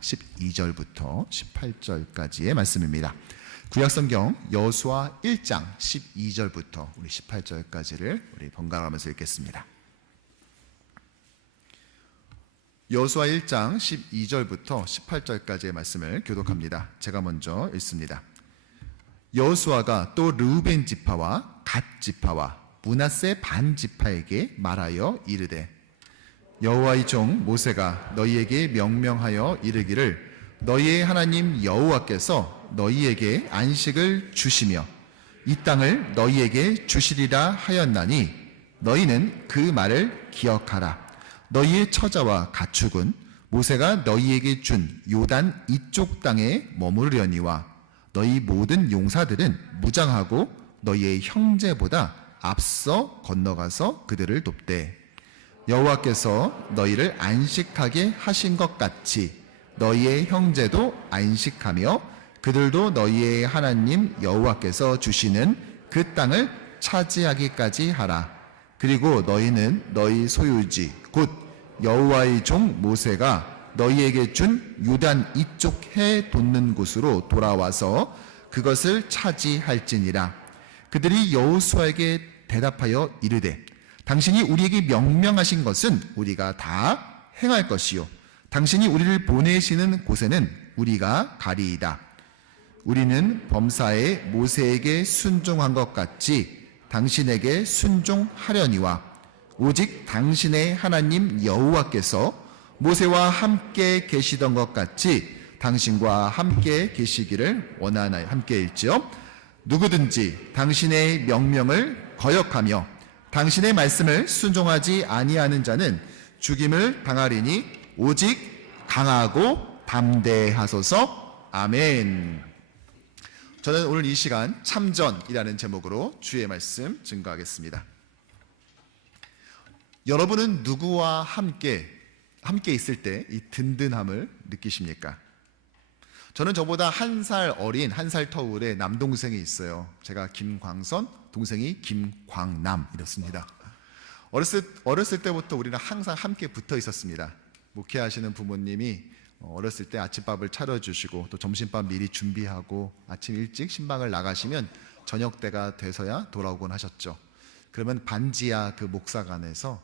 12절부터 18절까지의 말씀입니다. 구약성경 여호수아 1장 12절부터 우리 18절까지를 우리 번갈아가면서 읽겠습니다. 여호수아 1장 12절부터 18절까지의 말씀을 교독합니다. 제가 먼저 읽습니다. 여호수아가 또 르우벤 지파와 갓 지파와 므낫세 반 지파에게 말하여 이르되 여호와의 종 모세가 너희에게 명명하여 이르기를 너희의 하나님 여호와께서 너희에게 안식을 주시며 이 땅을 너희에게 주시리라 하였나니 너희는 그 말을 기억하라. 너희의 처자와 가축은 모세가 너희에게 준 요단 이쪽 땅에 머무르려니와 너희 모든 용사들은 무장하고 너희의 형제보다 앞서 건너가서 그들을 돕되 여호와께서 너희를 안식하게 하신 것 같이 너희의 형제도 안식하며 그들도 너희의 하나님 여호와께서 주시는 그 땅을 차지하기까지 하라. 그리고 너희는 너희 소유지 곧 여호와의 종 모세가 너희에게 준 요단 이쪽 해 돋는 곳으로 돌아와서 그것을 차지할지니라. 그들이 여호수아에게 대답하여 이르되 당신이 우리에게 명명하신 것은 우리가 다 행할 것이요 당신이 우리를 보내시는 곳에는 우리가 가리이다. 우리는 범사에 모세에게 순종한 것 같이 당신에게 순종하려니와 오직 당신의 하나님 여호와께서 모세와 함께 계시던 것 같이 당신과 함께 계시기를 원하나요? 함께 읽지요. 누구든지 당신의 명령을 거역하며 당신의 말씀을 순종하지 아니하는 자는 죽임을 당하리니 오직 강하고 담대하소서. 아멘. 저는 오늘 이 시간 참전이라는 제목으로 주의 말씀 증거하겠습니다. 여러분은 누구와 함께 있을 때 이 든든함을 느끼십니까? 저는 저보다 한 살 어린, 한 살 터울의 남동생이 있어요. 제가 김광선, 동생이 김광남 이렇습니다. 어렸을 때부터 우리는 항상 함께 붙어 있었습니다. 목회하시는 부모님이 어렸을 때 아침밥을 차려주시고 또 점심밥 미리 준비하고 아침 일찍 신방을 나가시면 저녁 때가 돼서야 돌아오곤 하셨죠. 그러면 반지하 그 목사관에서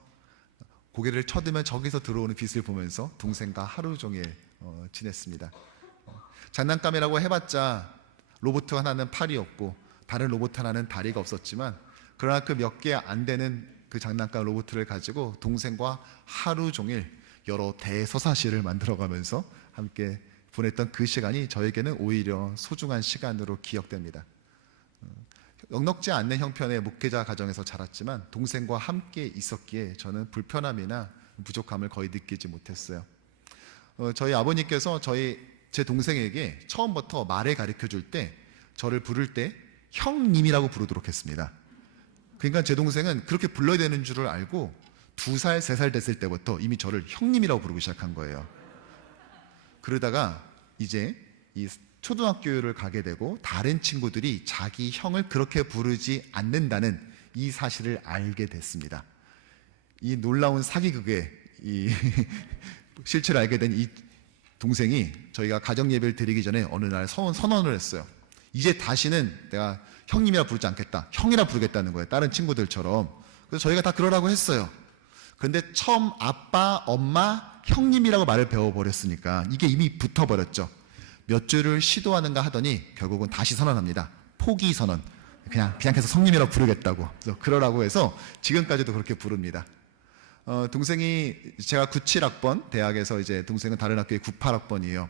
고개를 쳐들면 저기서 들어오는 빛을 보면서 동생과 하루 종일 지냈습니다. 장난감이라고 해봤자 로봇 하나는 팔이 없고 다른 로봇 하나는 다리가 없었지만 그러나 그 몇 개 안 되는 그 장난감 로봇을 가지고 동생과 하루 종일 여러 대서사시를 만들어가면서 함께 보냈던 그 시간이 저에게는 오히려 소중한 시간으로 기억됩니다. 넉넉지 않는 형편의 목회자 가정에서 자랐지만 동생과 함께 있었기에 저는 불편함이나 부족함을 거의 느끼지 못했어요. 저희 아버님께서 제 동생에게 처음부터 말을 가르쳐 줄 때 저를 부를 때 형님이라고 부르도록 했습니다. 그러니까 제 동생은 그렇게 불러야 되는 줄을 알고 2살, 3살 됐을 때부터 이미 저를 형님이라고 부르기 시작한 거예요. 그러다가 이제 이 초등학교를 가게 되고 다른 친구들이 자기 형을 그렇게 부르지 않는다는 이 사실을 알게 됐습니다. 이 놀라운 사기극의 이 실체를 알게 된 이 동생이 저희가 가정예배를 드리기 전에 어느 날 선언을 했어요. 이제 다시는 내가 형님이라 부르지 않겠다. 형이라 부르겠다는 거예요. 다른 친구들처럼. 그래서 저희가 다 그러라고 했어요. 그런데 처음 아빠, 엄마, 형님이라고 말을 배워버렸으니까 이게 이미 붙어버렸죠. 몇 주를 시도하는가 하더니 결국은 다시 선언합니다. 포기 선언. 그냥 해서 성님이라고 부르겠다고. 그래서 그러라고 해서 지금까지도 그렇게 부릅니다. 동생이 제가 97학번 대학에서 이제 동생은 다른 학교에 98학번이에요.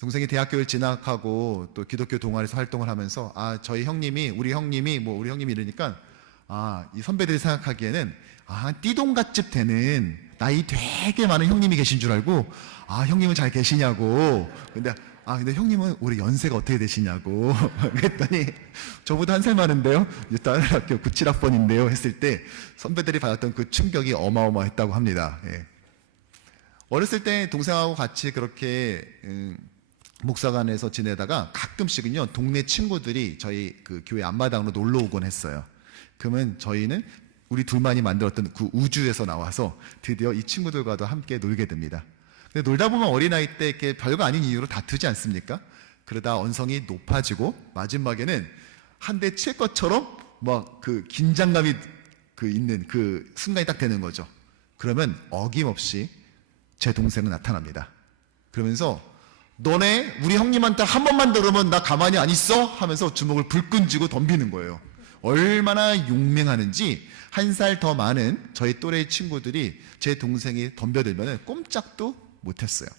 동생이 대학교를 진학하고 또 기독교 동아리에서 활동을 하면서 저희 형님이 우리 형님이 이러니까 이 선배들이 생각하기에는 띠동갑집 되는 나이 되게 많은 형님이 계신 줄 알고 형님은 잘 계시냐고. 근데 형님은 올해 연세가 어떻게 되시냐고. 그랬더니 저보다 한 살 많은데요. 다른 학교 97학번인데요. 했을 때 선배들이 받았던 그 충격이 어마어마했다고 합니다. 예. 어렸을 때 동생하고 같이 그렇게 목사관에서 지내다가 가끔씩은요 동네 친구들이 저희 그 교회 앞마당으로 놀러 오곤 했어요. 그러면 저희는 우리 둘만이 만들었던 그 우주에서 나와서 드디어 이 친구들과도 함께 놀게 됩니다. 근데 놀다 보면 어린아이 때 이렇게 별거 아닌 이유로 다투지 않습니까? 그러다 언성이 높아지고 마지막에는 한 대 칠 것처럼 막 그 긴장감이 있는 그 순간이 딱 되는 거죠. 그러면 어김없이 제 동생은 나타납니다. 그러면서 너네 우리 형님한테 한 번만 들으면 나 가만히 안 있어? 하면서 주먹을 불끈 쥐고 덤비는 거예요. 얼마나 용맹하는지 한 살 더 많은 저희 또래의 친구들이 제 동생이 덤벼들면 꼼짝도 못했어요.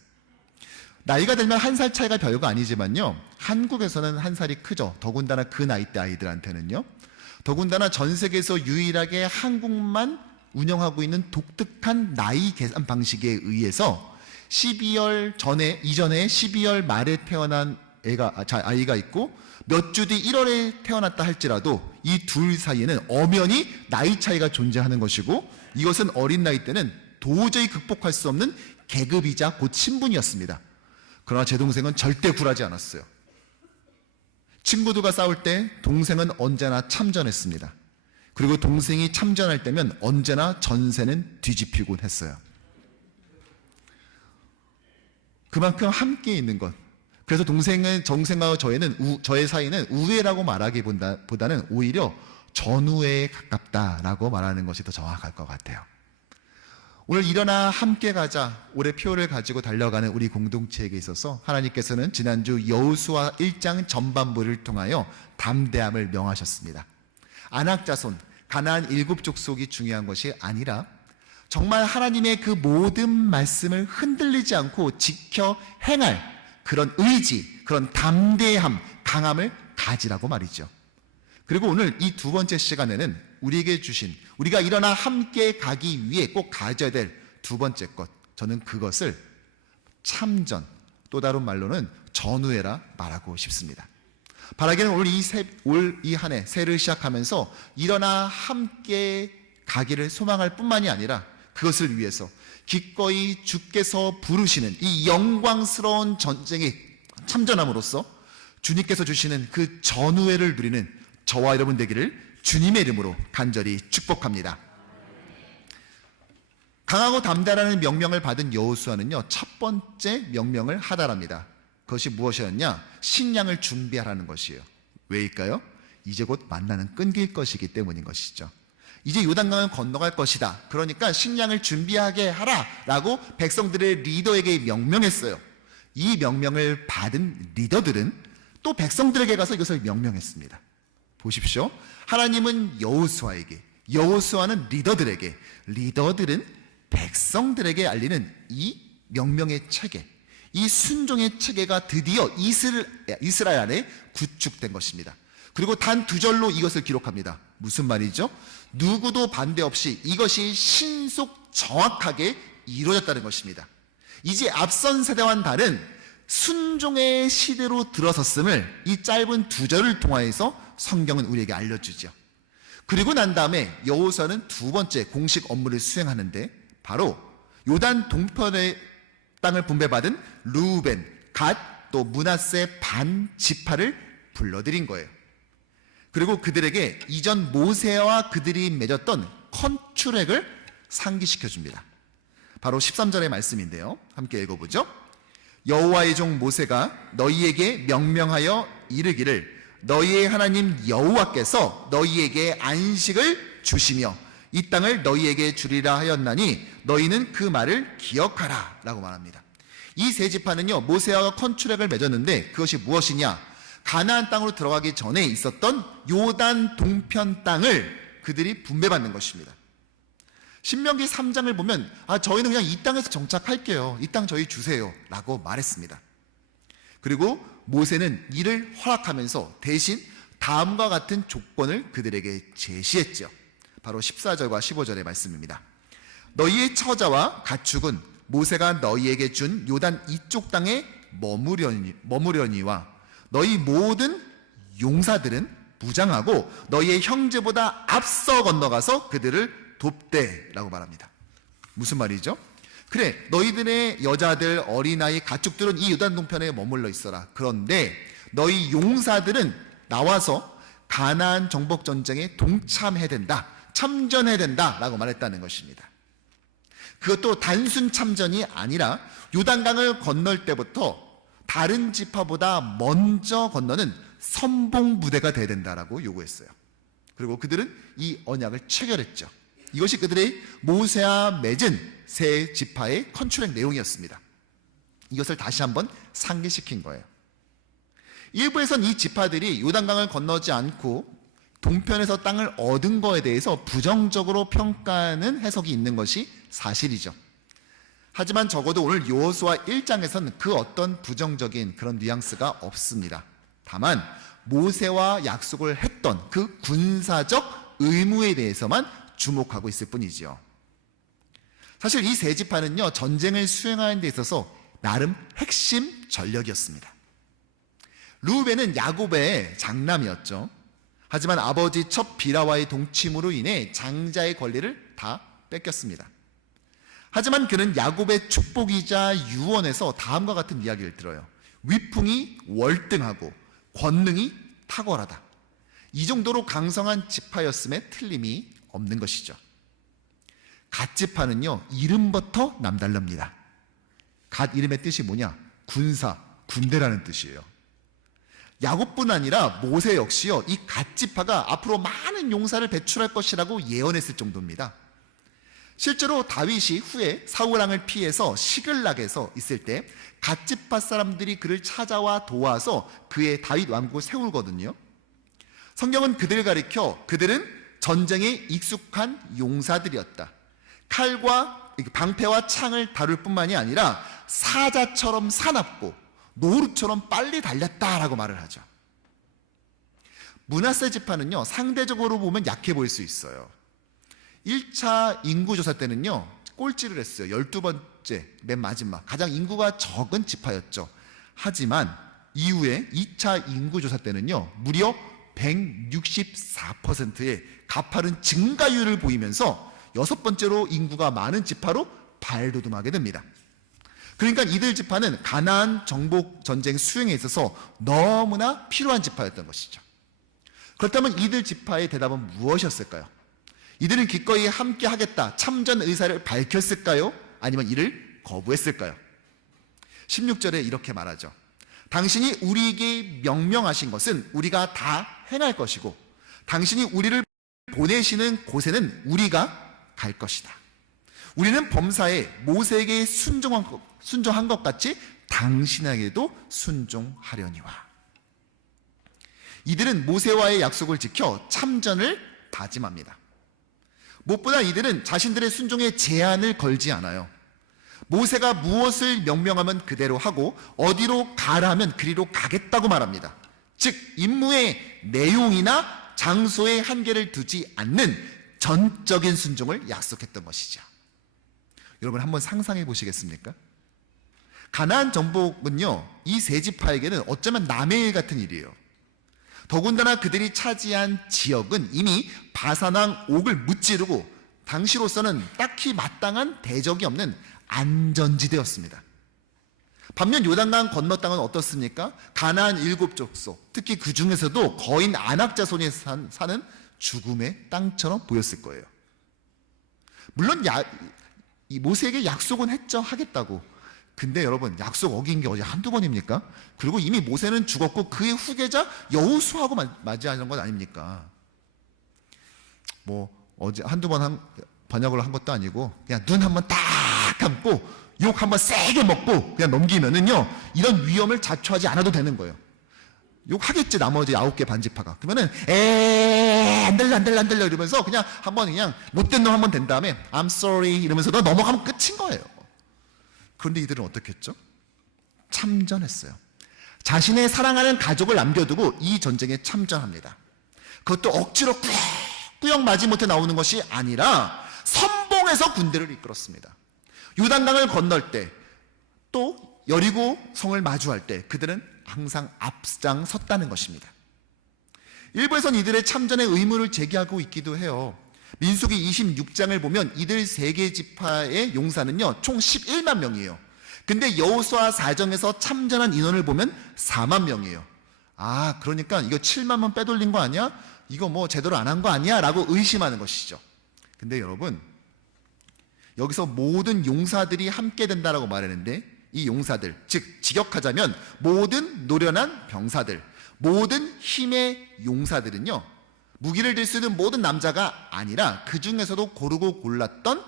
나이가 들면 한 살 차이가 별거 아니지만요, 한국에서는 한 살이 크죠. 더군다나 그 나이대 아이들한테는요. 더군다나 전 세계에서 유일하게 한국만 운영하고 있는 독특한 나이 계산 방식에 의해서 12월 이전에 12월 말에 태어난 아이가 있고 몇 주 뒤 1월에 태어났다 할지라도 이 둘 사이에는 엄연히 나이 차이가 존재하는 것이고, 이것은 어린 나이 때는 도저히 극복할 수 없는 계급이자 곧 신분이었습니다. 그러나 제 동생은 절대 굴하지 않았어요. 친구들과 싸울 때 동생은 언제나 참전했습니다. 그리고 동생이 참전할 때면 언제나 전세는 뒤집히곤 했어요. 그만큼 함께 있는 것. 그래서 동생과 저의 사이는 우애라고 말하기보다는 오히려 전우애에 가깝다라고 말하는 것이 더 정확할 것 같아요. 오늘 일어나 함께 가자 올해 표를 가지고 달려가는 우리 공동체에게 있어서 하나님께서는 지난주 여호수아 1장 전반부를 통하여 담대함을 명하셨습니다. 안악자손 가나안 7족속이 중요한 것이 아니라 정말 하나님의 그 모든 말씀을 흔들리지 않고 지켜 행할 그런 의지, 그런 담대함, 강함을 가지라고 말이죠. 그리고 오늘 이 두 번째 시간에는 우리에게 주신, 우리가 일어나 함께 가기 위해 꼭 가져야 될 두 번째 것, 저는 그것을 참전, 또 다른 말로는 전우애라 말하고 싶습니다. 바라기는 올 이 한 해 새를 시작하면서 일어나 함께 가기를 소망할 뿐만이 아니라 그것을 위해서 기꺼이 주께서 부르시는 이 영광스러운 전쟁에 참전함으로써 주님께서 주시는 그 전우애를 누리는 저와 여러분 되기를 주님의 이름으로 간절히 축복합니다. 강하고 담대하라는 명령을 받은 여호수아는요, 첫 번째 명령을 하다랍니다. 그것이 무엇이었냐? 식량을 준비하라는 것이에요. 왜일까요? 이제 곧 만나는 끊길 것이기 때문인 것이죠. 이제 요단강을 건너갈 것이다. 그러니까 식량을 준비하게 하라라고 백성들의 리더에게 명령했어요. 이 명령을 받은 리더들은 또 백성들에게 가서 이것을 명령했습니다. 보십시오. 하나님은 여호수아에게, 여호수아는 리더들에게, 리더들은 백성들에게 알리는 이 명령의 체계, 이 순종의 체계가 드디어 이스라엘 안에 구축된 것입니다. 그리고 단 2절로 이것을 기록합니다. 무슨 말이죠? 누구도 반대 없이 이것이 신속 정확하게 이루어졌다는 것입니다. 이제 앞선 세대와는 다른 순종의 시대로 들어섰음을 이 짧은 2절을 통하여서 성경은 우리에게 알려주죠. 그리고 난 다음에 여호수아는 두 번째 공식 업무를 수행하는데, 바로 요단 동편의 땅을 분배받은 르우벤, 갓, 또 므낫세 반 지파를 불러들인 거예요. 그리고 그들에게 이전 모세와 그들이 맺었던 컨트랙을 상기시켜 줍니다. 바로 13절의 말씀인데요, 함께 읽어보죠. 여호와의 종 모세가 너희에게 명명하여 이르기를 너희의 하나님 여호와께서 너희에게 안식을 주시며 이 땅을 너희에게 주리라 하였나니 너희는 그 말을 기억하라 라고 말합니다. 이 세 지파는요, 모세와 컨트랙을 맺었는데 그것이 무엇이냐? 가나안 땅으로 들어가기 전에 있었던 요단 동편 땅을 그들이 분배받는 것입니다. 신명기 3장을 보면 저희는 그냥 이 땅에서 정착할게요, 이 땅 저희 주세요 라고 말했습니다. 그리고 모세는 이를 허락하면서 대신 다음과 같은 조건을 그들에게 제시했죠. 바로 14절과 15절의 말씀입니다. 너희의 처자와 가축은 모세가 너희에게 준 요단 이쪽 땅에 머무려니와 너희 모든 용사들은 무장하고 너희의 형제보다 앞서 건너가서 그들을 돕되라고 말합니다. 무슨 말이죠? 그래, 너희들의 여자들, 어린아이, 가축들은 이 요단 동편에 머물러 있어라. 그런데 너희 용사들은 나와서 가나안 정복 전쟁에 동참해야 된다, 참전해야 된다라고 말했다는 것입니다. 그것도 단순 참전이 아니라 요단강을 건널 때부터 다른 지파보다 먼저 건너는 선봉 부대가 돼야 된다라고 요구했어요. 그리고 그들은 이 언약을 체결했죠. 이것이 그들의 모세와 맺은 세 지파의 컨트랙 내용이었습니다. 이것을 다시 한번 상기시킨 거예요. 일부에선 이 지파들이 요단강을 건너지 않고 동편에서 땅을 얻은 거에 대해서 부정적으로 평가하는 해석이 있는 것이 사실이죠. 하지만 적어도 오늘 여호수아 1장에서는 그 어떤 부정적인 그런 뉘앙스가 없습니다. 다만 모세와 약속을 했던 그 군사적 의무에 대해서만 주목하고 있을 뿐이지요. 사실 이 세 지파는요, 전쟁을 수행하는 데 있어서 나름 핵심 전력이었습니다. 르우벤은 야곱의 장남이었죠. 하지만 아버지 첫 비라와의 동침으로 인해 장자의 권리를 다 뺏겼습니다. 하지만 그는 야곱의 축복이자 유언에서 다음과 같은 이야기를 들어요. 위풍이 월등하고 권능이 탁월하다. 이 정도로 강성한 지파였음에 틀림이 없는 것이죠. 갓 지파는요, 이름부터 남다릅니다. 갓 이름의 뜻이 뭐냐? 군사, 군대라는 뜻이에요. 야곱뿐 아니라 모세 역시요, 이 갓 지파가 앞으로 많은 용사를 배출할 것이라고 예언했을 정도입니다. 실제로 다윗이 후에 사울 왕을 피해서 시글락에서 있을 때 갓 지파 사람들이 그를 찾아와 도와서 그의 다윗 왕국을 세우거든요. 성경은 그들을 가리켜 그들은 전쟁에 익숙한 용사들이었다. 칼과 방패와 창을 다룰 뿐만이 아니라 사자처럼 사납고 노루처럼 빨리 달렸다라고 말을 하죠. 므낫세 지파는요, 상대적으로 보면 약해 보일 수 있어요. 1차 인구조사 때는요, 꼴찌를 했어요. 12번째, 맨 마지막, 가장 인구가 적은 지파였죠. 하지만 이후에 2차 인구조사 때는요, 무려 164%의 가파른 증가율을 보이면서 6번째로 인구가 많은 지파로 발돋움하게 됩니다. 그러니까 이들 지파는 가나안 정복 전쟁 수행에 있어서 너무나 필요한 지파였던 것이죠. 그렇다면 이들 지파의 대답은 무엇이었을까요? 이들은 기꺼이 함께 하겠다 참전 의사를 밝혔을까요? 아니면 이를 거부했을까요? 16절에 이렇게 말하죠. 당신이 우리에게 명령하신 것은 우리가 다 행할 것이고 당신이 우리를 보내시는 곳에는 우리가 갈 것이다. 우리는 범사에 모세에게 순종한 것 같이 당신에게도 순종하려니와. 이들은 모세와의 약속을 지켜 참전을 다짐합니다. 무엇보다 이들은 자신들의 순종에 제한을 걸지 않아요. 모세가 무엇을 명령하면 그대로 하고 어디로 가라면 그리로 가겠다고 말합니다. 즉 임무의 내용이나 장소에 한계를 두지 않는 전적인 순종을 약속했던 것이죠. 여러분 한번 상상해 보시겠습니까? 가나안 정복은요, 이 세 지파에게는 어쩌면 남의 일 같은 일이에요. 더군다나 그들이 차지한 지역은 이미 바산왕 옥을 무찌르고 당시로서는 딱히 마땅한 대적이 없는 안전지대였습니다. 반면 요단강 건너 땅은 어떻습니까? 가나안 7족속, 특히 그 중에서도 거인 아낙 자손이 사는 죽음의 땅처럼 보였을 거예요. 물론 이 모세에게 약속은 했죠, 하겠다고. 근데 여러분, 약속 어긴 게 어제 한두 번입니까? 그리고 이미 모세는 죽었고 그의 후계자 여호수아하고 맞이하는 건 아닙니까? 뭐 어제 한두 번 번역을 한 것도 아니고 그냥 눈 한번 딱 감고 욕 한번 세게 먹고 그냥 넘기면은요, 이런 위험을 자초하지 않아도 되는 거예요. 욕하겠지 나머지 9개 반지파가. 그러면은 안 들려 이러면서 그냥 한번 그냥 못된 놈 한번 된 다음에 I'm sorry 이러면서 넘어가면 끝인 거예요. 그런데 이들은 어떻게 했죠? 참전했어요. 자신의 사랑하는 가족을 남겨두고 이 전쟁에 참전합니다. 그것도 억지로 꾸역 마지못해 나오는 것이 아니라 선봉에서 군대를 이끌었습니다. 요단강을 건널 때, 또 여리고 성을 마주할 때 그들은 항상 앞장섰다는 것입니다. 일부에선 이들의 참전의 의무를 제기하고 있기도 해요. 민수기 26장을 보면 이들 세 개 지파의 용사는요, 총 11만 명이에요. 근데 여호수아 4장에서 참전한 인원을 보면 4만 명이에요. 아, 그러니까 이거 7만 명 빼돌린 거 아니야? 이거 뭐 제대로 안 한 거 아니야? 라고 의심하는 것이죠. 근데 여러분, 여기서 모든 용사들이 함께 된다라고 말했는데, 이 용사들, 즉 직역하자면 모든 노련한 병사들, 모든 힘의 용사들은요, 무기를 들 수 있는 모든 남자가 아니라 그 중에서도 고르고 골랐던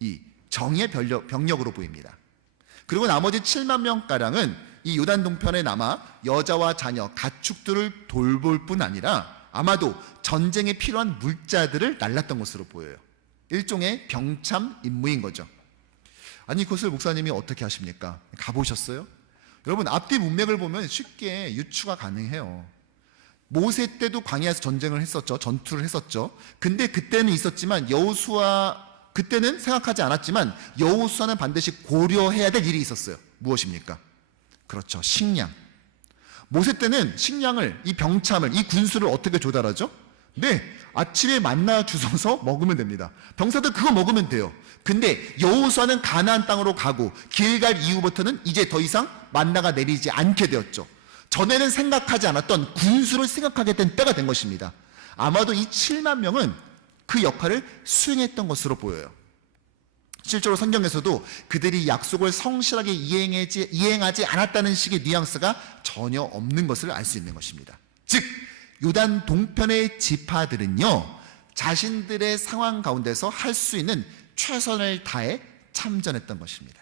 이 정예 병력으로 보입니다. 그리고 나머지 7만 명가량은 이 요단 동편에 남아 여자와 자녀, 가축들을 돌볼 뿐 아니라 아마도 전쟁에 필요한 물자들을 날랐던 것으로 보여요. 일종의 병참 임무인 거죠. 아니, 그것을 목사님이 어떻게 하십니까? 가보셨어요? 여러분, 앞뒤 문맥을 보면 쉽게 유추가 가능해요. 모세 때도 광야에서 전쟁을 했었죠. 전투를 했었죠. 근데 그때는 있었지만 그때는 생각하지 않았지만 여호수아는 반드시 고려해야 될 일이 있었어요. 무엇입니까? 그렇죠, 식량. 모세 때는 식량을, 이 병참을, 이 군수를 어떻게 조달하죠? 네, 아침에 만나 주셔서 먹으면 됩니다. 병사들 그거 먹으면 돼요. 근데 여호수아는 가나안 땅으로 가고 길갈 이후부터는 이제 더 이상 만나가 내리지 않게 되었죠. 전에는 생각하지 않았던 군수를 생각하게 된 때가 된 것입니다. 아마도 이 7만 명은 그 역할을 수행했던 것으로 보여요. 실제로 성경에서도 그들이 약속을 성실하게 이행하지 않았다는 식의 뉘앙스가 전혀 없는 것을 알 수 있는 것입니다. 즉, 요단 동편의 지파들은요, 자신들의 상황 가운데서 할 수 있는 최선을 다해 참전했던 것입니다.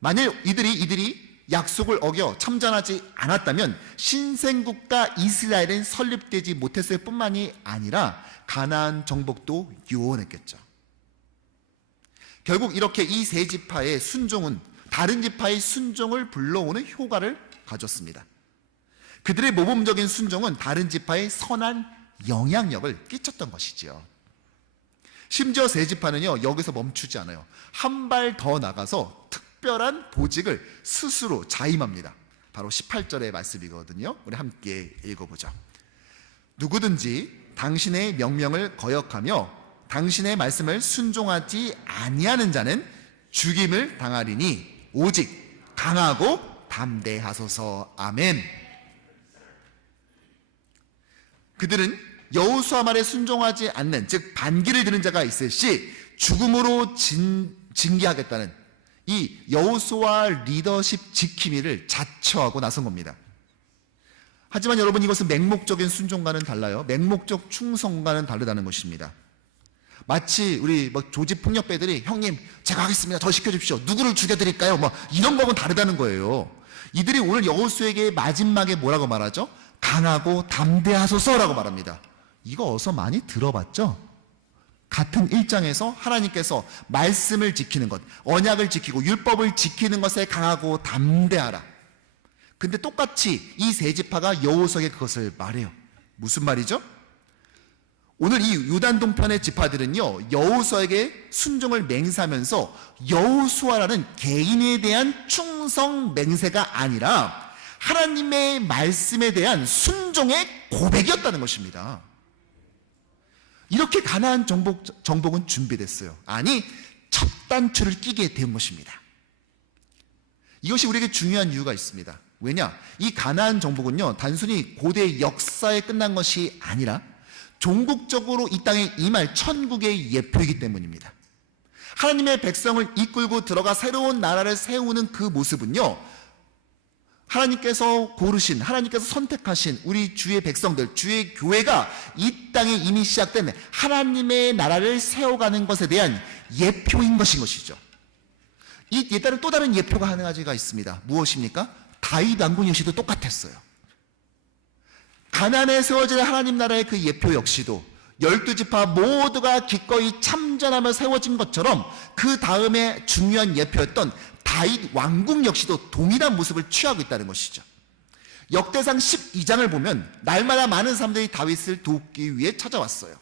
만일 이들이 약속을 어겨 참전하지 않았다면 신생국가 이스라엘은 설립되지 못했을 뿐만이 아니라 가나안 정복도 요원했겠죠. 결국 이렇게 이 세 지파의 순종은 다른 지파의 순종을 불러오는 효과를 가졌습니다. 그들의 모범적인 순종은 다른 지파의 선한 영향력을 끼쳤던 것이지요. 심지어 세 지파는요, 여기서 멈추지 않아요. 한 발 더 나가서 특별한 보직을 스스로 자임합니다. 바로 18절의 말씀이거든요. 우리 함께 읽어보죠. 누구든지 당신의 명령을 거역하며 당신의 말씀을 순종하지 아니하는 자는 죽임을 당하리니 오직 강하고 담대하소서. 아멘. 그들은 여호수아 말에 순종하지 않는, 즉 반기를 드는 자가 있을 시 죽음으로 징계하겠다는 이 여호수아 리더십 지킴이를 자처하고 나선 겁니다. 하지만 여러분, 이것은 맹목적인 순종과는 달라요. 맹목적 충성과는 다르다는 것입니다. 마치 우리 조직 폭력배들이 형님 제가 하겠습니다, 더 시켜주십시오, 누구를 죽여드릴까요, 이런 거하고는 다르다는 거예요. 이들이 오늘 여호수아에게 마지막에 뭐라고 말하죠? 강하고 담대하소서라고 말합니다. 이거 어서 많이 들어봤죠? 같은 일장에서 하나님께서 말씀을 지키는 것, 언약을 지키고 율법을 지키는 것에 강하고 담대하라. 근데 똑같이 이 세 지파가 여호수아에게 그것을 말해요. 무슨 말이죠? 오늘 이 요단 동편의 지파들은요, 여호수아에게 순종을 맹세하면서 여호수아라는 개인에 대한 충성 맹세가 아니라 하나님의 말씀에 대한 순종의 고백이었다는 것입니다. 이렇게 가나안 정복은 준비됐어요. 아니, 첫 단추를 끼게 된 것입니다. 이것이 우리에게 중요한 이유가 있습니다. 왜냐? 이 가나안 정복은요, 단순히 고대 역사에 끝난 것이 아니라 종국적으로 이 땅에 임할 천국의 예표이기 때문입니다. 하나님의 백성을 이끌고 들어가 새로운 나라를 세우는 그 모습은요, 하나님께서 고르신, 하나님께서 선택하신 우리 주의 백성들, 주의 교회가 이 땅에 이미 시작된 하나님의 나라를 세워가는 것에 대한 예표인 것이죠. 이 예따른 또 다른 예표가 한 가지가 있습니다. 무엇입니까? 다윗 왕궁 역시도 똑같았어요. 가나안에 세워질 하나님 나라의 그 예표 역시도 12지파 모두가 기꺼이 참전하며 세워진 것처럼 그 다음에 중요한 예표였던 다윗 왕궁 역시도 동일한 모습을 취하고 있다는 것이죠. 역대상 12장을 보면 날마다 많은 사람들이 다윗을 돕기 위해 찾아왔어요.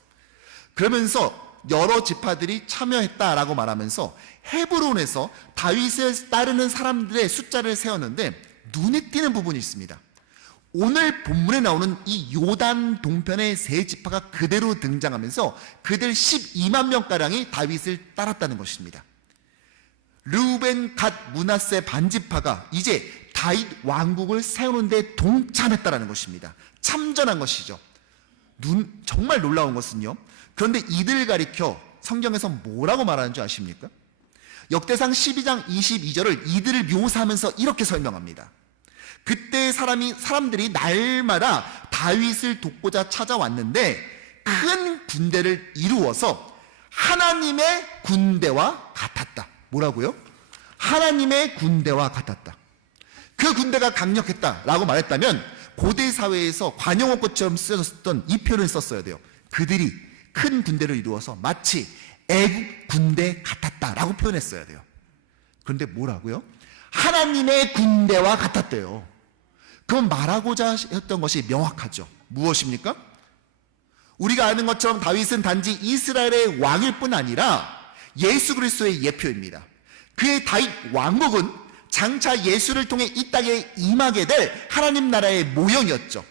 그러면서 여러 지파들이 참여했다라고 말하면서 헤브론에서 다윗을 따르는 사람들의 숫자를 세웠는데 눈에 띄는 부분이 있습니다. 오늘 본문에 나오는 이 요단 동편의 세 지파가 그대로 등장하면서 그들 12만 명가량이 다윗을 따랐다는 것입니다. 르우벤, 갓, 므낫세 반지파가 이제 다윗 왕국을 세우는 데 동참했다는 것입니다. 참전한 것이죠. 정말 놀라운 것은요, 그런데 이들 가리켜 성경에서 뭐라고 말하는 줄 아십니까? 역대상 12장 22절을 이들을 묘사하면서 이렇게 설명합니다. 그때 사람들이 날마다 다윗을 돕고자 찾아왔는데 큰 군대를 이루어서 하나님의 군대와 같았다. 뭐라고요? 하나님의 군대와 같았다. 그 군대가 강력했다라고 말했다면 고대 사회에서 관용어법처럼 쓰여졌던 이 표현을 썼어야 돼요. 그들이 큰 군대를 이루어서 마치 애국 군대 같았다라고 표현했어야 돼요. 그런데 뭐라고요? 하나님의 군대와 같았대요. 그럼 말하고자 했던 것이 명확하죠. 무엇입니까? 우리가 아는 것처럼 다윗은 단지 이스라엘의 왕일 뿐 아니라 예수 그리스도의 예표입니다. 그의 다윗 왕국은 장차 예수를 통해 이 땅에 임하게 될 하나님 나라의 모형이었죠.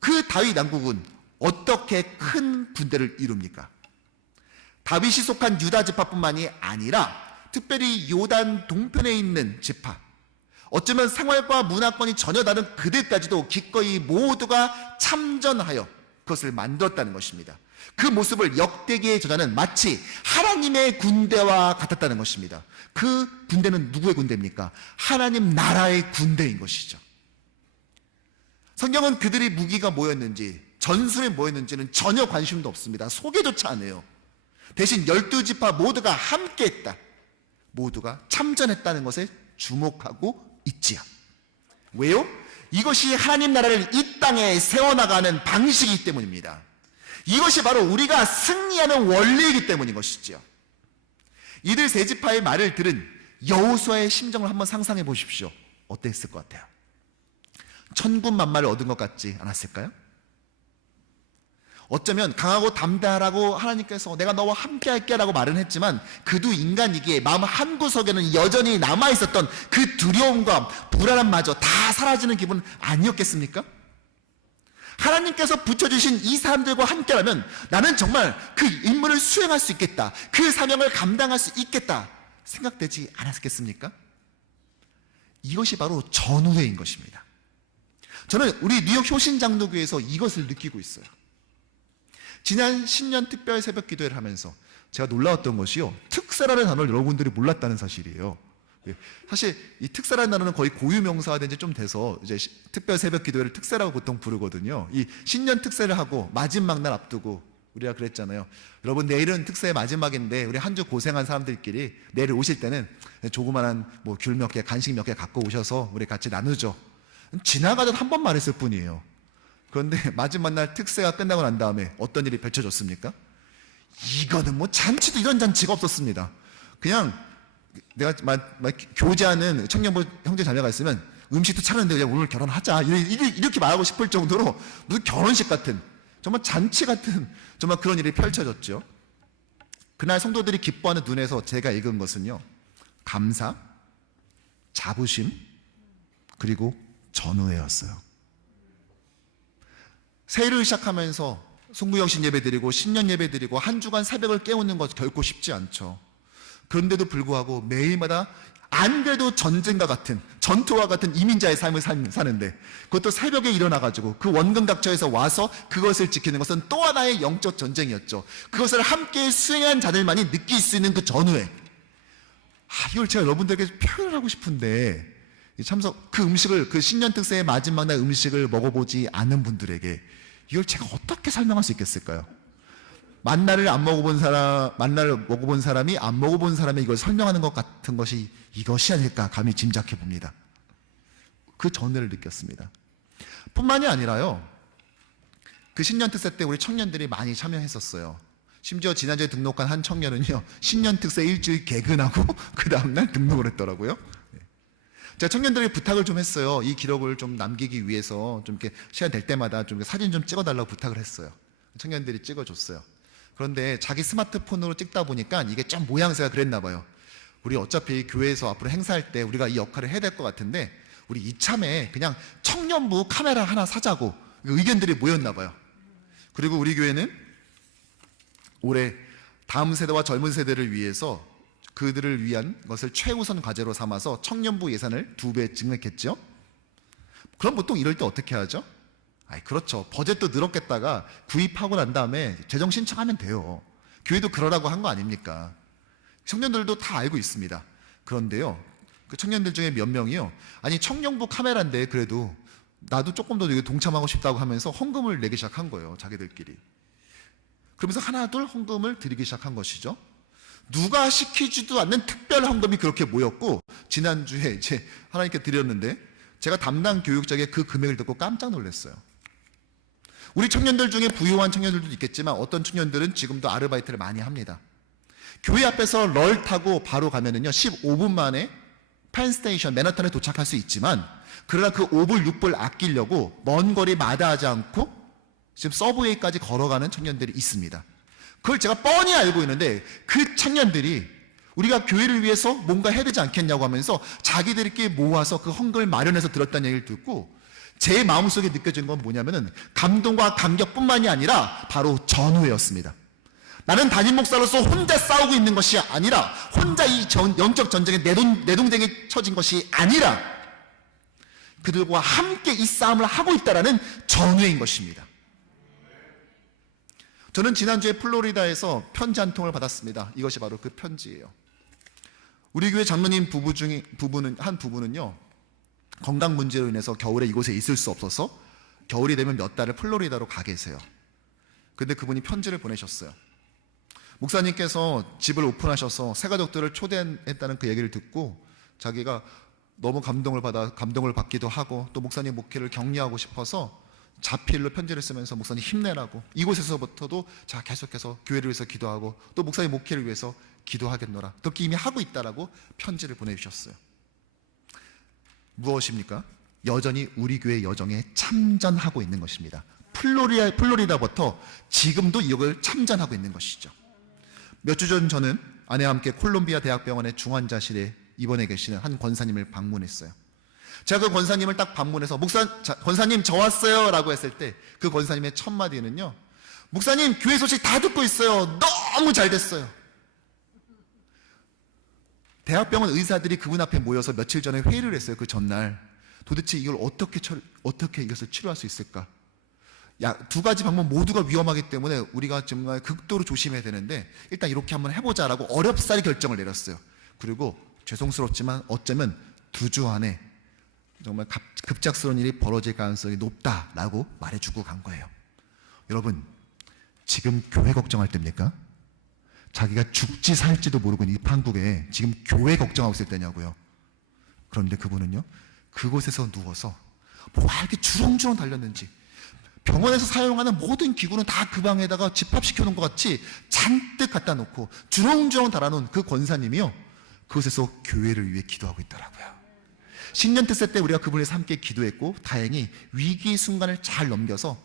그 다윗 왕국은 어떻게 큰 군대를 이룹니까? 다윗이 속한 유다 지파뿐만이 아니라 특별히 요단 동편에 있는 지파, 어쩌면 생활과 문화권이 전혀 다른 그들까지도 기꺼이 모두가 참전하여 그것을 만들었다는 것입니다. 그 모습을 역대기의 저자는 마치 하나님의 군대와 같았다는 것입니다. 그 군대는 누구의 군대입니까? 하나님 나라의 군대인 것이죠. 성경은 그들이 무기가 뭐였는지, 전술에 뭐였는지는 전혀 관심도 없습니다. 소개조차 안 해요. 대신 12지파 모두가 함께했다, 모두가 참전했다는 것에 주목하고 있지요. 왜요? 이것이 하나님 나라를 이 땅에 세워나가는 방식이기 때문입니다. 이것이 바로 우리가 승리하는 원리이기 때문인 것이지요. 이들 세 지파의 말을 들은 여호수아의 심정을 한번 상상해 보십시오. 어땠을 것 같아요? 천군만마를 얻은 것 같지 않았을까요? 어쩌면 강하고 담대하라고 하나님께서 내가 너와 함께 할게 라고 말은 했지만 그도 인간이기에 마음 한구석에는 여전히 남아있었던 그 두려움과 불안함마저 다 사라지는 기분 아니었겠습니까? 하나님께서 붙여주신 이 사람들과 함께라면 나는 정말 그 임무를 수행할 수 있겠다, 그 사명을 감당할 수 있겠다 생각되지 않았겠습니까? 이것이 바로 전우회인 것입니다. 저는 우리 뉴욕 효신장로교회에서 이것을 느끼고 있어요. 지난 신년 특별 새벽 기도회를 하면서 제가 놀라웠던 것이요, 특사라는 단어를 여러분들이 몰랐다는 사실이에요. 사실 이 특사라는 단어는 거의 고유명사가 된 지 좀 돼서 이제 특별 새벽 기도회를 특사라고 보통 부르거든요. 이 신년 특사를 하고 마지막 날 앞두고 우리가 그랬잖아요. 여러분, 내일은 특사의 마지막인데 우리 한 주 고생한 사람들끼리 내일 오실 때는 조그만한 귤 몇 개, 간식 몇 개 갖고 오셔서 우리 같이 나누죠. 지나가듯 한 번 말했을 뿐이에요. 그런데 마지막 날 특세가 끝나고 난 다음에 어떤 일이 펼쳐졌습니까? 이거는 뭐 잔치도 이런 잔치가 없었습니다. 그냥 내가 교제하는 청년부 형제 자매가 있으면 음식도 차렸는데 그냥 오늘 결혼하자 이렇게 말하고 싶을 정도로 무슨 결혼식 같은, 정말 잔치 같은 정말 그런 일이 펼쳐졌죠. 그날 성도들이 기뻐하는 눈에서 제가 읽은 것은요, 감사, 자부심, 그리고 전우회였어요. 새해를 시작하면서 송구영신 예배 드리고 신년 예배 드리고 한 주간 새벽을 깨우는 것 결코 쉽지 않죠. 그런데도 불구하고 매일마다 안 그래도 전쟁과 같은, 전투와 같은 이민자의 삶을 사는데 그것도 새벽에 일어나가지고 그 원근각처에서 와서 그것을 지키는 것은 또 하나의 영적 전쟁이었죠. 그것을 함께 수행한 자들만이 느낄 수 있는 그 전후에, 이걸 제가 여러분들에게 표현을 하고 싶은데 참석 그 음식을, 그 신년 특세의 마지막 날 음식을 먹어보지 않은 분들에게 이걸 제가 어떻게 설명할 수 있겠을까요? 만나를 먹어본 사람이 안 먹어본 사람이 이걸 설명하는 것 같은 것이 이것이 아닐까 감히 짐작해 봅니다. 그 전회를 느꼈습니다. 뿐만이 아니라요, 그 신년 특세 때 우리 청년들이 많이 참여했었어요. 심지어 지난주에 등록한 한 청년은요, 신년 특세 일주일 개근하고 그 다음날 등록을 했더라고요. 제가 청년들에게 부탁을 좀 했어요. 이 기록을 좀 남기기 위해서 좀 이렇게 시간 될 때마다 좀 사진 좀 찍어달라고 부탁을 했어요. 청년들이 찍어줬어요. 그런데 자기 스마트폰으로 찍다 보니까 이게 좀 모양새가 그랬나 봐요. 우리 어차피 교회에서 앞으로 행사할 때 우리가 이 역할을 해야 될 것 같은데 우리 이참에 그냥 청년부 카메라 하나 사자고 의견들이 모였나 봐요. 그리고 우리 교회는 올해 다음 세대와 젊은 세대를 위해서 그들을 위한 것을 최우선 과제로 삼아서 청년부 예산을 2배 증액했죠. 그럼 보통 이럴 때 어떻게 하죠? 그렇죠. 버젯도 늘었겠다가 구입하고 난 다음에 재정 신청하면 돼요. 교회도 그러라고 한 거 아닙니까? 청년들도 다 알고 있습니다. 그런데요, 그 청년들 중에 몇 명이요, 아니 청년부 카메라인데 그래도 나도 조금 더 여기 동참하고 싶다고 하면서 헌금을 내기 시작한 거예요, 자기들끼리. 그러면서 하나 둘 헌금을 드리기 시작한 것이죠. 누가 시키지도 않는 특별 헌금이 그렇게 모였고, 지난주에 이제 하나님께 드렸는데 제가 담당 교육자에게 그 금액을 듣고 깜짝 놀랐어요. 우리 청년들 중에 부유한 청년들도 있겠지만 어떤 청년들은 지금도 아르바이트를 많이 합니다. 교회 앞에서 럴 타고 바로 가면은요 15분 만에 펜스테이션 맨하탄에 도착할 수 있지만, 그러나 그 5불 6불 아끼려고 먼 거리 마다하지 않고 지금 서브웨이까지 걸어가는 청년들이 있습니다. 그걸 제가 뻔히 알고 있는데 그 청년들이 우리가 교회를 위해서 뭔가 해야 되지 않겠냐고 하면서 자기들끼리 모아서 그 헌금을 마련해서 들었다는 얘기를 듣고 제 마음속에 느껴진 건 뭐냐면은 감동과 감격뿐만이 아니라 바로 전후회였습니다. 나는 담임 목사로서 혼자 싸우고 있는 것이 아니라, 혼자 이 영적 전쟁에 내동댕이 쳐진 것이 아니라 그들과 함께 이 싸움을 하고 있다라는 전후회인 것입니다. 저는 지난주에 플로리다에서 편지 한 통을 받았습니다. 이것이 바로 그 편지예요. 우리 교회 장로님 한 부부는요 건강 문제로 인해서 겨울에 이곳에 있을 수 없어서 겨울이 되면 몇 달을 플로리다로 가 계세요. 근데 그분이 편지를 보내셨어요. 목사님께서 집을 오픈하셔서 새 가족들을 초대했다는 그 얘기를 듣고 자기가 너무 감동을 받기도 하고, 또 목사님 목회를 격려하고 싶어서 자필로 편지를 쓰면서 목사님 힘내라고, 이곳에서부터도 자 계속해서 교회를 위해서 기도하고 또 목사님 목회를 위해서 기도하겠노라, 그렇게 이미 하고 있다라고 편지를 보내주셨어요. 무엇입니까? 여전히 우리 교회 여정에 참전하고 있는 것입니다. 플로리다부터 지금도 이걸 참전하고 있는 것이죠. 몇 주 전 저는 아내와 함께 콜롬비아 대학병원의 중환자실에 입원해 계시는 한 권사님을 방문했어요. 제가 그 권사님을 딱 방문해서 권사님 저 왔어요 라고 했을 때 그 권사님의 첫 마디는요, 목사님 교회 소식 다 듣고 있어요. 너무 잘 됐어요. 대학병원 의사들이 그분 앞에 모여서 며칠 전에 회의를 했어요. 그 전날 도대체 이걸 어떻게 이것을 치료할 수 있을까? 두 가지 방법 모두가 위험하기 때문에 우리가 정말 극도로 조심해야 되는데 일단 이렇게 한번 해보자라고 어렵사리 결정을 내렸어요. 그리고 죄송스럽지만 어쩌면 2주 안에 정말 급작스러운 일이 벌어질 가능성이 높다라고 말해주고 간 거예요. 여러분, 지금 교회 걱정할 때입니까? 자기가 죽지 살지도 모르고 이 한국에 지금 교회 걱정하고 있을 때냐고요. 그런데 그분은요 그곳에서 누워서 뭐가 이렇게 주렁주렁 달렸는지, 병원에서 사용하는 모든 기구는 다 그 방에다가 집합시켜 놓은 것 같이 잔뜩 갖다 놓고 주렁주렁 달아놓은 그 권사님이요 그곳에서 교회를 위해 기도하고 있더라고요. 신년 특세 때 우리가 그분에서 함께 기도했고 다행히 위기 순간을 잘 넘겨서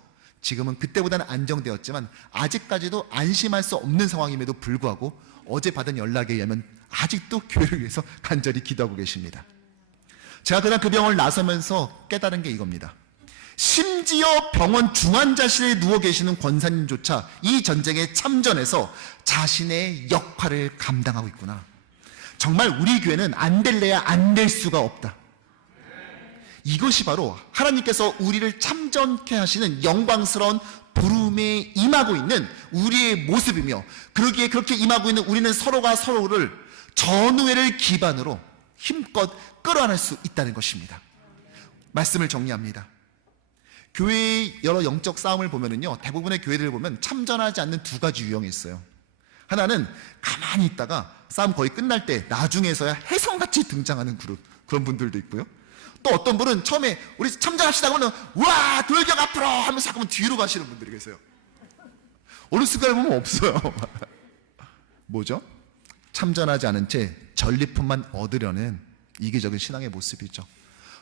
지금은 그때보다는 안정되었지만 아직까지도 안심할 수 없는 상황임에도 불구하고 어제 받은 연락에 의하면 아직도 교회를 위해서 간절히 기도하고 계십니다. 제가 그날 그 병원을 나서면서 깨달은 게 이겁니다. 심지어 병원 중환자실에 누워 계시는 권사님조차 이 전쟁에 참전해서 자신의 역할을 감당하고 있구나. 정말 우리 교회는 안 될래야 안 될 수가 없다. 이것이 바로 하나님께서 우리를 참전케 하시는 영광스러운 부름에 임하고 있는 우리의 모습이며, 그러기에 그렇게 임하고 있는 우리는 서로가 서로를 전우회를 기반으로 힘껏 끌어안을 수 있다는 것입니다. 말씀을 정리합니다. 교회의 여러 영적 싸움을 보면은요, 대부분의 교회들을 보면 참전하지 않는 2가지 유형이 있어요. 하나는 가만히 있다가 싸움 거의 끝날 때 나중에서야 혜성같이 등장하는 그런 분들도 있고요. 또 어떤 분은 처음에 우리 참전합시다 그러면 와 돌격 앞으로 하면서 잠깐만 뒤로 가시는 분들이 계세요. 어느 순간에 보면 없어요. 뭐죠? 참전하지 않은 채 전리품만 얻으려는 이기적인 신앙의 모습이죠.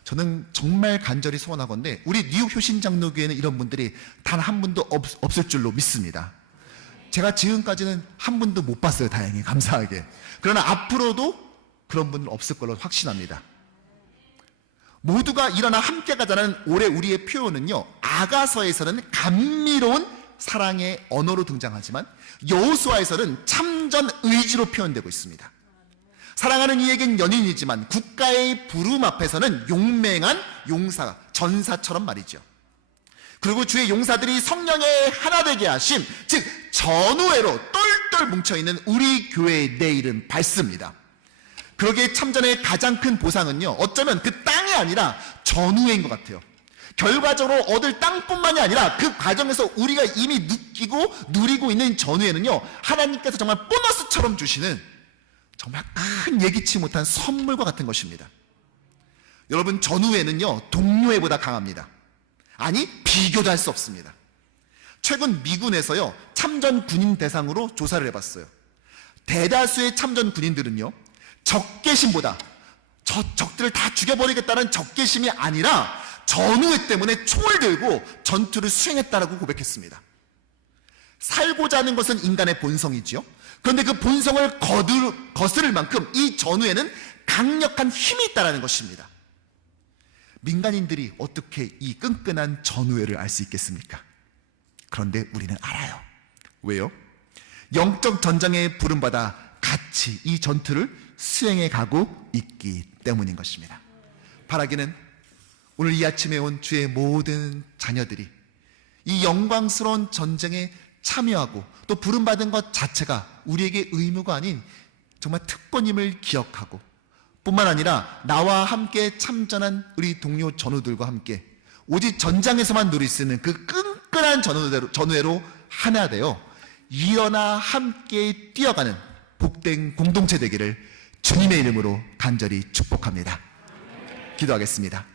저는 정말 간절히 소원하건대 우리 뉴욕 효신장로교회는 이런 분들이 단 한 분도 없을 줄로 믿습니다. 제가 지금까지는 한 분도 못 봤어요. 다행히 감사하게. 그러나 앞으로도 그런 분은 없을 걸로 확신합니다. 모두가 일어나 함께 가자는 올해 우리의 표현은요, 아가서에서는 감미로운 사랑의 언어로 등장하지만 여호수아에서는 참전 의지로 표현되고 있습니다. 사랑하는 이에겐 연인이지만 국가의 부름 앞에서는 용맹한 용사, 전사처럼 말이죠. 그리고 주의 용사들이 성령의 하나 되게 하심, 즉 전우회로 똘똘 똘똘 뭉쳐있는 우리 교회의 내일은 밝습니다. 그러기에 참전의 가장 큰 보상은요, 어쩌면 그 땅이 아니라 전후회인 것 같아요. 결과적으로 얻을 땅뿐만이 아니라 그 과정에서 우리가 이미 느끼고 누리고 있는 전후회는요, 하나님께서 정말 보너스처럼 주시는 정말 큰 예기치 못한 선물과 같은 것입니다. 여러분, 전후회는요 동료회보다 강합니다. 아니, 비교도 할 수 없습니다. 최근 미군에서요 참전 군인 대상으로 조사를 해봤어요. 대다수의 참전 군인들은요 적개심보다 적들을 다 죽여버리겠다는 적개심이 아니라 전후회 때문에 총을 들고 전투를 수행했다라고 고백했습니다. 살고자 하는 것은 인간의 본성이지요. 그런데 그 본성을 거스를 만큼 이 전후에는 강력한 힘이 있다는 것입니다. 민간인들이 어떻게 이 끈끈한 전후회를 알 수 있겠습니까? 그런데 우리는 알아요. 왜요? 영적 전장에 부름받아 같이 이 전투를 수행해 가고 있기 때문인 것입니다. 바라기는 오늘 이 아침에 온 주의 모든 자녀들이 이 영광스러운 전쟁에 참여하고 또 부름받은 것 자체가 우리에게 의무가 아닌 정말 특권임을 기억하고, 뿐만 아니라 나와 함께 참전한 우리 동료 전우들과 함께 오직 전장에서만 누릴 수 있는 그 끈끈한 전우회로 하나 되어 일어나 함께 뛰어가는 복된 공동체 되기를 주님의 이름으로 간절히 축복합니다. 기도하겠습니다.